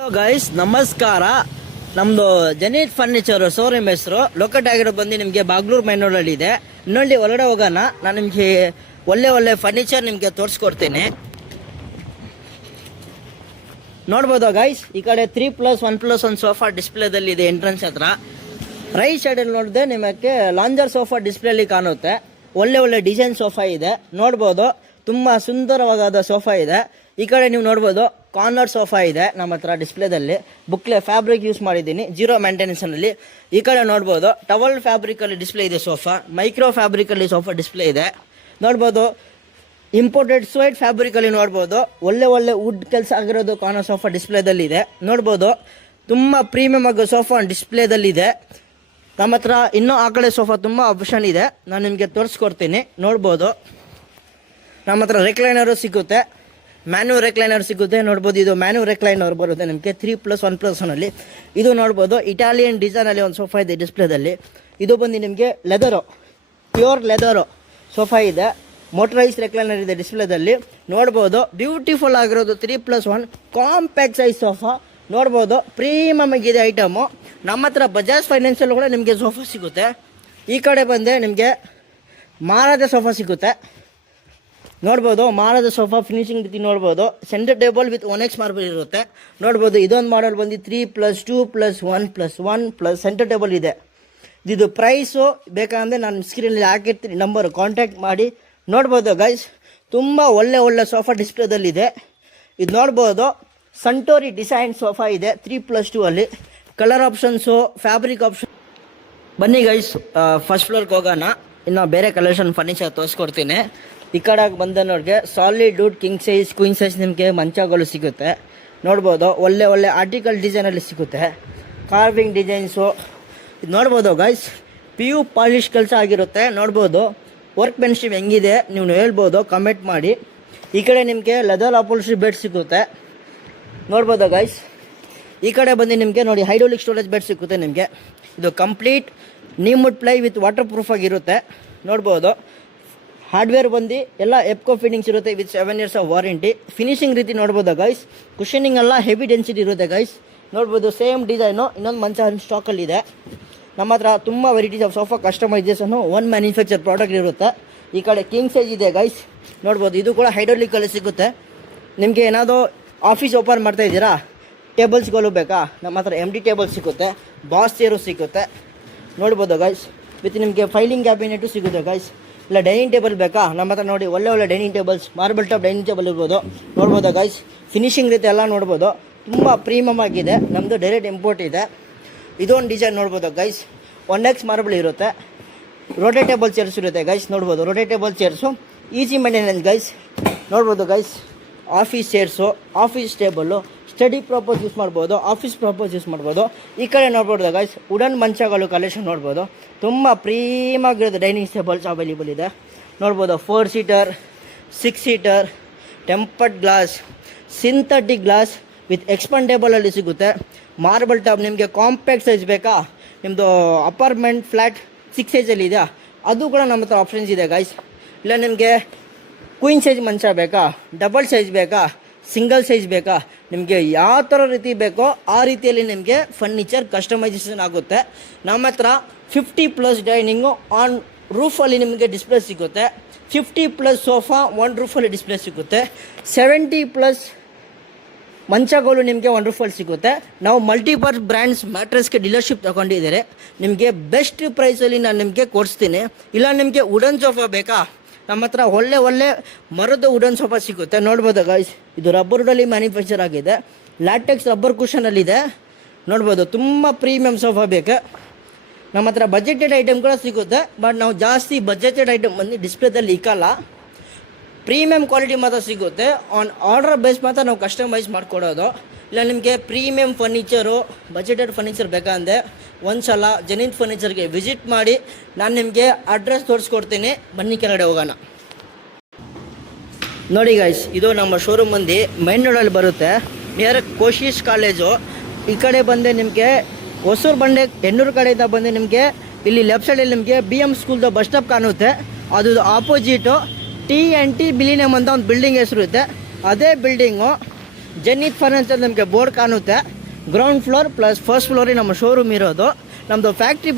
Hello guys, ನಮಸ್ಕಾರ. ನಮ್ಮದು Zenith furniture showroom ಹೆಸರು ಲೊಕೇಟ್ ಆಗಿರೋ ಬಂದು ನಿಮಗೆ ಬಾಗ್ಲೂರು ಮೈನ್ ರೋಡಲ್ಲಿ ಇದೆ. ಇನ್ನೊಂದು ಒಳಗಡೆ ಹೋಗೋಣ. ನಾನು ನಿಮಗೆ ಒಳ್ಳೆ ಫರ್ನಿಚರ್ ನಿಮಗೆ ತೋರಿಸ್ಕೊಡ್ತೀನಿ. ನೋಡ್ಬೋದು ಗೈಸ್, ಈ ಕಡೆ 3+1+1 ಸೋಫಾ ಡಿಸ್ಪ್ಲೇದಲ್ಲಿ ಇದೆ. ಎಂಟ್ರೆನ್ಸ್ ಹತ್ರ ರೈಟ್ ಸೈಡಲ್ಲಿ ನೋಡಿದ್ರೆ ನಿಮಗೆ ಲಾಂಜರ್ ಸೋಫಾ ಡಿಸ್ಪ್ಲೇಲಿ ಕಾಣುತ್ತೆ. ಒಳ್ಳೆ ಡಿಸೈನ್ ಸೋಫಾ ಇದೆ. ನೋಡ್ಬೋದು, ತುಂಬ ಸುಂದರವಾದ ಸೋಫಾ ಇದೆ. ಈ ಕಡೆ ನೀವು ನೋಡ್ಬೋದು ಕಾರ್ನರ್ ಸೋಫಾ ಇದೆ ನಮ್ಮ ಹತ್ರ ಡಿಸ್ಪ್ಲೇದಲ್ಲಿ. ಬುಕ್ಲೆ ಫ್ಯಾಬ್ರಿಕ್ ಯೂಸ್ ಮಾಡಿದ್ದೀನಿ, 0 ಮೇಂಟೆನೆನ್ಸ್ನಲ್ಲಿ. ಈ ಕಡೆ ನೋಡ್ಬೋದು ಟವಲ್ ಫ್ಯಾಬ್ರಿಕಲ್ಲಿ ಡಿಸ್ಪ್ಲೇ ಇದೆ ಸೋಫಾ. ಮೈಕ್ರೋ ಫ್ಯಾಬ್ರಿಕಲ್ಲಿ ಸೋಫಾ ಡಿಸ್ಪ್ಲೇ ಇದೆ. ನೋಡ್ಬೋದು ಇಂಪೋರ್ಟೆಡ್ ಸ್ವೆಟ್ ಫ್ಯಾಬ್ರಿಕಲ್ಲಿ ನೋಡ್ಬೋದು ಒಳ್ಳೆ ವುಡ್ ಕೆಲಸ ಆಗಿರೋದು ಕಾರ್ನರ್ ಸೋಫಾ ಡಿಸ್ಪ್ಲೇದಲ್ಲಿ ಇದೆ. ನೋಡ್ಬೋದು ತುಂಬ ಪ್ರೀಮಿಯಮ್ ಆಗೋ ಸೋಫಾ ಡಿಸ್ಪ್ಲೇದಲ್ಲಿದೆ. ನಮ್ಮ ಹತ್ರ ಇನ್ನೂ ಆ ಕಡೆ ಸೋಫಾ ತುಂಬ ಆಪ್ಷನ್ ಇದೆ, ನಾನು ನಿಮಗೆ ತೋರಿಸ್ಕೊಡ್ತೀನಿ. ನೋಡ್ಬೋದು ನಮ್ಮ ಹತ್ರ ರೆಕ್ಲೈನರು ಸಿಗುತ್ತೆ, ಮ್ಯಾನ್ಯೂ ರೆಕ್ಲೈನರ್ ಸಿಗುತ್ತೆ. ನೋಡ್ಬೋದು ಇದು ಮ್ಯಾನ್ಯೂ ರೆಕ್ಲೈನರ್ ಬರುತ್ತೆ ನಿಮಗೆ 3+1+1ಅಲ್ಲಿ. ಇದು ನೋಡ್ಬೋದು ಇಟಾಲಿಯನ್ ಡಿಸೈನಲ್ಲಿ ಒಂದು ಸೋಫಾ ಇದೆ ಡಿಸ್ಪ್ಲೇದಲ್ಲಿ. ಇದು ಬಂದು ನಿಮಗೆ ಲೆದರು, ಪ್ಯೂರ್ ಲೆದರು ಸೋಫಾ ಇದೆ. ಮೋಟರೈಸ್ ರೆಕ್ಲೈನರ್ ಇದೆ ಡಿಸ್ಪ್ಲೇದಲ್ಲಿ. ನೋಡ್ಬೋದು ಬ್ಯೂಟಿಫುಲ್ ಆಗಿರೋದು 3+1 ಕಾಂಪ್ಯಾಕ್ಟ್ ಸೈಜ್ ಸೋಫಾ. ನೋಡ್ಬೋದು ಪ್ರೀಮಿಯಮ್ ಆಗಿದೆ ಐಟಮು. ನಮ್ಮ ಹತ್ರ ಬಜಾಜ್ ಫೈನಾನ್ಸಲ್ಲೂ ಕೂಡ ನಿಮಗೆ ಸೋಫಾ ಸಿಗುತ್ತೆ. ಈ ಕಡೆ ಬಂದೆ ನಿಮಗೆ ಮಾರಾದ ಸೋಫಾ ಸಿಗುತ್ತೆ. ನೋಡ್ಬೋದು ಮಾರಾದ ಸೋಫಾ ಫಿನಿಶಿಂಗ್ ರೀತಿ ನೋಡ್ಬೋದು. Centre table with 1x marble ಇರುತ್ತೆ. ನೋಡ್ಬೋದು ಇದೊಂದು ಮಾಡಲ್ ಬಂದು 3+2+1+1+ ಸೆಂಟರ್ ಟೇಬಲ್ ಇದೆ. ಇದು ಪ್ರೈಸು ಬೇಕಂದರೆ ನಾನು ಸ್ಕ್ರೀನಲ್ಲಿ ಹಾಕಿರ್ತೀನಿ, ನಂಬರ್ ಕಾಂಟ್ಯಾಕ್ಟ್ ಮಾಡಿ. ನೋಡ್ಬೋದು ಗೈಸ್, ತುಂಬ ಒಳ್ಳೆ ಸೋಫಾ ಡಿಸ್ಪ್ಲೇದಲ್ಲಿದೆ. ಇದು ನೋಡ್ಬೋದು ಸಂಟೋರಿ ಡಿಸೈನ್ ಸೋಫಾ ಇದೆ 3+2 ಅಲ್ಲಿ. Colour options, fabric option. ಬನ್ನಿ ಗೈಸ್, ಫಸ್ಟ್ ಫ್ಲೋರ್ಗೆ ಹೋಗೋಣ. ಇನ್ನು ಬೇರೆ ಕಲೆಕ್ಷನ್ ಫರ್ನಿಚರ್ ತೋರಿಸ್ಕೊಡ್ತೀನಿ. ಈ ಕಡೆ ಬಂದ ನೋಡಿಗೆ solid wood king size queen size ನಿಮಗೆ ಮಂಚಗಳು ಸಿಗುತ್ತೆ. ನೋಡ್ಬೋದು ಒಳ್ಳೆ ಆರ್ಟಿಕಲ್ ಡಿಸೈನಲ್ಲಿ ಸಿಗುತ್ತೆ. ಕಾರ್ವಿಂಗ್ ಡಿಸೈನ್ಸು ಇದು ನೋಡ್ಬೋದು ಗೈಸ್, PU ಪಾಲಿಶ್ ಕೆಲಸ ಆಗಿರುತ್ತೆ. ನೋಡ್ಬೋದು ವರ್ಕ್ ಮೆನ್ಶಿಪ್ ಹೆಂಗಿದೆ ನೀವು ಹೇಳ್ಬೋದು, ಕಮೆಂಟ್ ಮಾಡಿ. ಈ ಕಡೆ ನಿಮಗೆ ಲೆದರ್ ಅಪೋಲ್ಸ್ಟ್ರಿ ಬೆಡ್ ಸಿಗುತ್ತೆ. ನೋಡ್ಬೋದು ಗೈಸ್, ಈ ಕಡೆ ಬಂದು ನಿಮಗೆ ನೋಡಿ ಹೈಡ್ರೋಲಿಕ್ ಸ್ಟೋರೇಜ್ ಬೆಡ್ ಸಿಗುತ್ತೆ ನಿಮಗೆ. ಇದು ಕಂಪ್ಲೀಟ್ ನೀಮುಡ್ ಪ್ಲೈ ವಿತ್ ವಾಟರ್ ಪ್ರೂಫ್ ಆಗಿರುತ್ತೆ. ನೋಡ್ಬೋದು ಹಾರ್ಡ್ವೇರ್ ಬಂದು ಎಲ್ಲ ಎಪ್ಕೋ ಫಿಟ್ಟಿಂಗ್ಸ್ ಇರುತ್ತೆ with 7 years of warranty. Finishing ರೀತಿ ನೋಡ್ಬೋದು ಗೈಸ್, ಕುಷನಿಂಗ್ ಎಲ್ಲ ಹೆವಿ ಡೆನ್ಸಿಟಿ ಇರುತ್ತೆ ಗೈಸ್. ನೋಡ್ಬೋದು ಸೇಮ್ ಡಿಸೈನು ಇನ್ನೊಂದು ಮಂಚ ಸ್ಟಾಕಲ್ಲಿದೆ. ನಮ್ಮ ಹತ್ರ ತುಂಬ varieties of sofa customisation own manufacture product ಇರುತ್ತೆ. ಈ ಕಡೆ ಕಿಂಗ್ ಸೈಜ್ ಇದೆ ಗೈಸ್. ನೋಡ್ಬೋದು ಇದು ಕೂಡ ಹೈಡ್ರೋಲಿಕಲ್ಲಿ ಸಿಗುತ್ತೆ. ನಿಮಗೆ ಏನಾದರೂ ಆಫೀಸ್ ಓಪನ್ ಮಾಡ್ತಾ ಇದ್ದೀರಾ, ಟೇಬಲ್ಸ್ಗಳು ಬೇಕಾ, ನಮ್ಮ ಹತ್ರ MD ಟೇಬಲ್ ಸಿಗುತ್ತೆ, ಬಾಸ್ ಚೇರು ಸಿಗುತ್ತೆ. ನೋಡ್ಬೋದು ಗೈಸ್, ವಿತ್ ನಿಮಗೆ ಫೈಲಿಂಗ್ ಕ್ಯಾಬಿನೆಟು ಸಿಗುತ್ತೆ ಗೈಸ್. ಇಲ್ಲ ಡೈನಿಂಗ್ ಟೇಬಲ್ ಬೇಕಾ, ನಮ್ಮ ಹತ್ರ ನೋಡಿ ಒಳ್ಳೆ dining tables, marble top dining table ಇರ್ಬೋದು. ನೋಡ್ಬೋದು ಗೈಸ್, ಫಿನಿಶಿಂಗ್ ರೀತಿ ಎಲ್ಲ ನೋಡ್ಬೋದು ತುಂಬ ಪ್ರೀಮಿಯಮ್ ಆಗಿದೆ. ನಮ್ಮದು ಡೈರೆಕ್ಟ್ ಇಂಪೋರ್ಟ್ ಇದೆ. ಇದೊಂದು ಡಿಸೈನ್ ನೋಡ್ಬೋದು ಗೈಸ್, 1x ಮಾರ್ಬಲ್ ಇರುತ್ತೆ. ರೋಟೇಟೇಬಲ್ ಚೇರ್ಸ್ ಇರುತ್ತೆ ಗೈಸ್. ನೋಡ್ಬೋದು ರೋಟೇಟೇಬಲ್ ಚೇರ್ಸು ಈಸಿ ಮೇಂಟೆನೆನ್ಸ್ ಗೈಸ್. ನೋಡ್ಬೋದು guys, office chairs, office table, study purpose use ಮಾಡ್ಬೋದು, ಆಫೀಸ್ ಪರ್ಪಸ್ ಯೂಸ್ ಮಾಡ್ಬೋದು. ಈ ಕಡೆ ನೋಡ್ಬೋದು ಗೈಸ್, ವುಡನ್ ಮಂಚಗಳು ಕಲೆಕ್ಷನ್ ನೋಡ್ಬೋದು. ತುಂಬ ಪ್ರೀಮಾಗಿರೋದು ಡೈನಿಂಗ್ ಟೇಬಲ್ಸ್ ಅವೈಲೇಬಲ್ ಇದೆ. ನೋಡ್ಬೋದು 4 seater, 6 seater, tempered glass, synthetic glass with ಎಕ್ಸ್ಪಾಂಡೇಬಲಲ್ಲಿ ಸಿಗುತ್ತೆ. ಮಾರ್ಬಲ್ ಟಾಪ್ ನಿಮಗೆ ಕಾಂಪ್ಯಾಕ್ಟ್ ಸೈಜ್ ಬೇಕಾ, ನಿಮ್ಮದು ಅಪಾರ್ಟ್ಮೆಂಟ್ ಫ್ಲ್ಯಾಟ್ 6 ಸೈಜಲ್ಲಿ ಇದೆಯಾ, ಅದು ಕೂಡ ನಮ್ಮ ಹತ್ರ ಆಪ್ಷನ್ಸ್ ಇದೆ ಗೈಸ್. ಇಲ್ಲ ನಿಮಗೆ ಕ್ವೀನ್ ಸೈಜ್ ಮಂಚ ಬೇಕಾ, ಡಬಲ್ ಸೈಜ್ ಬೇಕಾ, ಸಿಂಗಲ್ ಸೈಜ್ ಬೇಕಾ, ನಿಮಗೆ ಯಾವ ಥರ ರೀತಿ ಬೇಕೋ ಆ ರೀತಿಯಲ್ಲಿ ನಿಮಗೆ ಫರ್ನಿಚರ್ ಕಸ್ಟಮೈಸೇಷನ್ ಆಗುತ್ತೆ. ನಮ್ಮ ಹತ್ರ 50+ ಡೈನಿಂಗು ಆನ್ ರೂಫಲ್ಲಿ ನಿಮಗೆ ಡಿಸ್ಪ್ಲೇ ಸಿಗುತ್ತೆ. 50+ ಸೋಫಾ ಒನ್ ರೂಫಲ್ಲಿ ಡಿಸ್ಪ್ಲೇ ಸಿಗುತ್ತೆ. 70+ ಮಂಚಗಳು ನಿಮಗೆ ಒನ್ ರೂಫಲ್ಲಿ ಸಿಗುತ್ತೆ. ನಾವು ಮಲ್ಟಿಪಲ್ ಬ್ರ್ಯಾಂಡ್ಸ್ ಮ್ಯಾಟ್ರೆಸ್ಗೆ ಡೀಲರ್ಶಿಪ್ ತಗೊಂಡಿದ್ದಾರೆ. ನಿಮಗೆ ಬೆಸ್ಟ್ ಪ್ರೈಸಲ್ಲಿ ನಾನು ನಿಮಗೆ ಕೊಡಿಸ್ತೀನಿ. ಇಲ್ಲ ನಿಮಗೆ ವುಡನ್ ಸೋಫಾ ಬೇಕಾ, ನಮ್ಮ ಹತ್ರ ಒಳ್ಳೆ ಮರದ ವುಡನ್ ಸೋಫಾ ಸಿಗುತ್ತೆ. ನೋಡ್ಬೋದು ಗೈಸ್, ಇದು ರಬ್ಬರ್ಡಲ್ಲಿ ಮ್ಯಾನುಫ್ಯಾಕ್ಚರ್ ಆಗಿದೆ, ಲ್ಯಾಟೆಕ್ಸ್ ರಬ್ಬರ್ ಕುಷನಲ್ಲಿದೆ. ನೋಡ್ಬೋದು ತುಂಬ ಪ್ರೀಮಿಯಮ್ ಸೋಫಾ ಬೇಕು. ನಮ್ಮ ಹತ್ರ ಬಜೆಟೆಡ್ ಐಟಮ್ ಕೂಡ ಸಿಗುತ್ತೆ, ಬಟ್ ನಾವು ಜಾಸ್ತಿ ಬಜೆಟೆಡ್ ಐಟಮ್ ಬಂದು ಡಿಸ್ಪ್ಲೇದಲ್ಲಿ ಇಕ್ಕಲ್ಲ. ಪ್ರೀಮಿಯಮ್ ಕ್ವಾಲಿಟಿ ಮಾತ್ರ ಸಿಗುತ್ತೆ. ಆನ್ ಆರ್ಡರ್ ಬೇಸ್ ಮಾತ್ರ ನಾವು ಕಸ್ಟಮೈಸ್ ಮಾಡಿಕೊಡೋದು. ಇಲ್ಲ ನಿಮಗೆ ಪ್ರೀಮಿಯಮ್ ಫರ್ನಿಚರು, ಬಜೆಟೆಡ್ ಫರ್ನಿಚರ್ ಬೇಕಂದರೆ ಒಂದು ಸಲ ಜೆನಿತ್ ಫರ್ನಿಚರ್ಗೆ ವಿಸಿಟ್ ಮಾಡಿ. ನಾನು ನಿಮಗೆ ಅಡ್ರೆಸ್ ತೋರಿಸ್ಕೊಡ್ತೀನಿ. ಬನ್ನಿ ಕೆಳಗಡೆ ಹೋಗೋಣ. ನೋಡಿ ಗೈಸ್, ಇದು ನಮ್ಮ ಶೋರೂಮ್ ಬಂದು ಮೈನ್ ರೋಡಲ್ಲಿ ಬರುತ್ತೆ, ನಿಯರ್ ಕೋಶಿಶ್ ಕಾಲೇಜು. ಈ ಕಡೆ ಬಂದೆ ನಿಮಗೆ ಹೊಸೂರು ಬಂಡೆ ಹೆಣ್ಣೂರು ಕಡೆಯಿಂದ ಬಂದು ನಿಮಗೆ ಇಲ್ಲಿ ಲೆಫ್ಟ್ ಸೈಡಲ್ಲಿ ನಿಮಗೆ BM ಸ್ಕೂಲ್ದು ಬಸ್ ಸ್ಟಾಪ್ ಕಾಣುತ್ತೆ. ಅದು ಆಪೋಸಿಟು TNT ಮಿಲಿನಿಯಮ್ ಅಂತ ಒಂದು ಬಿಲ್ಡಿಂಗ್ ಹೆಸರು ಇದೆ. ಅದೇ ಬಿಲ್ಡಿಂಗು ಜೆನ್ನಿತ್ ಫರ್ನಿಚರ್ ನಮಗೆ ಬೋರ್ಡ್ ಕಾಣುತ್ತೆ. ಗ್ರೌಂಡ್ ಫ್ಲೋರ್ ಪ್ಲಸ್ ಫಸ್ಟ್ ಫ್ಲೋರಿಗೆ ನಮ್ಮ ಶೋರೂಮ್ ಇರೋದು. ನಮ್ಮದು ಫ್ಯಾಕ್ಟ್ರಿ